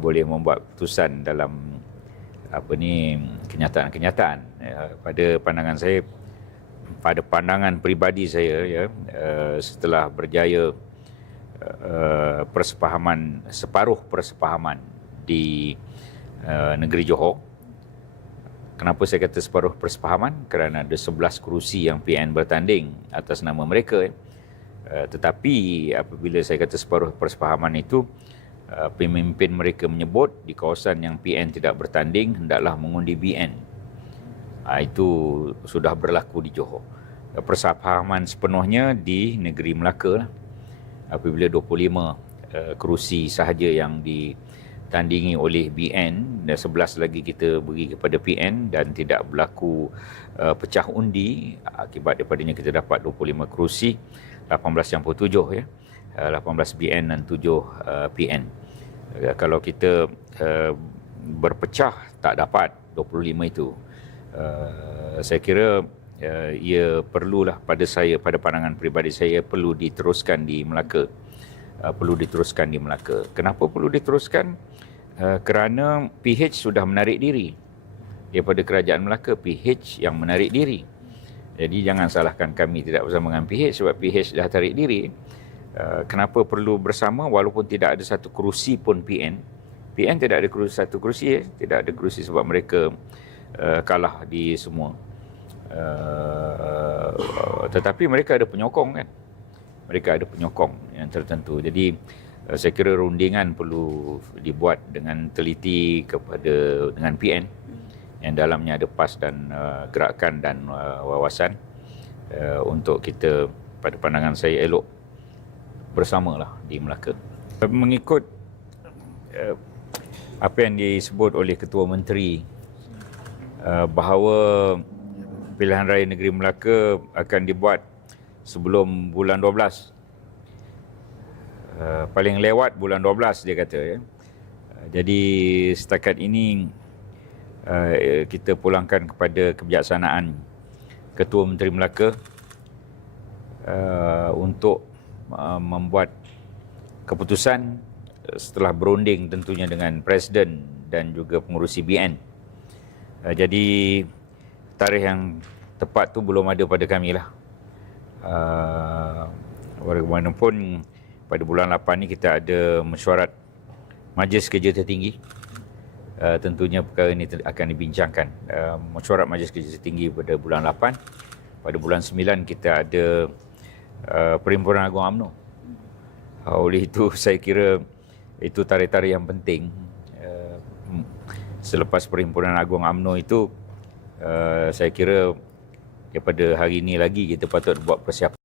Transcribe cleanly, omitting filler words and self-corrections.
boleh membuat keputusan dalam kenyataan-kenyataan. Pada pandangan saya, pada pandangan peribadi saya, setelah berjaya separuh persefahaman di negeri Johor. Kenapa saya kata separuh persefahaman? Kerana ada 11 kerusi yang PN bertanding atas nama mereka. Tetapi apabila saya kata separuh persefahaman itu, pemimpin mereka menyebut di kawasan yang PN tidak bertanding hendaklah mengundi BN. Itu sudah berlaku di Johor. Persefahaman sepenuhnya di negeri Melaka lah. Apabila 25 kerusi sahaja yang ditandingi oleh BN dan 11 lagi kita beri kepada PN dan tidak berlaku pecah undi, akibat daripadanya kita dapat 25 kerusi, 18-7 ya. 18 BN dan 7 PN. Kalau kita berpecah tak dapat 25 itu, saya kira ia perlulah pada pandangan peribadi saya perlu diteruskan di Melaka. Kenapa perlu diteruskan? Kerana PH sudah menarik diri daripada kerajaan Melaka. PH yang menarik diri. Jadi jangan salahkan kami tidak bersama dengan PH sebab PH dah tarik diri. Kenapa perlu bersama walaupun tidak ada satu kerusi pun PN? PN tidak ada satu kerusi, tidak ada kerusi sebab mereka kalah di semua. Tetapi mereka ada penyokong kan. Mereka ada penyokong yang tertentu. Jadi saya kira rundingan perlu dibuat dengan teliti dengan PN yang dalamnya ada PAS dan gerakan dan wawasan untuk kita, pada pandangan saya, elok bersamalah di Melaka. Mengikut apa yang disebut oleh Ketua Menteri bahawa pilihan raya negeri Melaka akan dibuat sebelum bulan 12. Paling lewat bulan 12 dia kata ya. Jadi setakat ini kita pulangkan kepada kebijaksanaan Ketua Menteri Melaka untuk membuat keputusan setelah berunding tentunya dengan Presiden dan juga pengurusi BN. Jadi tarikh yang tepat tu belum ada pada kami lah. Bagaimanapun pada bulan 8 ni kita ada mesyuarat Majlis Kerja Tertinggi. Tentunya perkara ini akan dibincangkan. Mesyuarat Majlis Kerja Tertinggi pada bulan 8. Pada bulan 9 kita ada Perhimpunan Agung UMNO. Oleh itu saya kira itu tarikh-tarikh yang penting. Selepas Perhimpunan Agung UMNO itu, saya kira daripada hari ini lagi kita patut buat persiapan.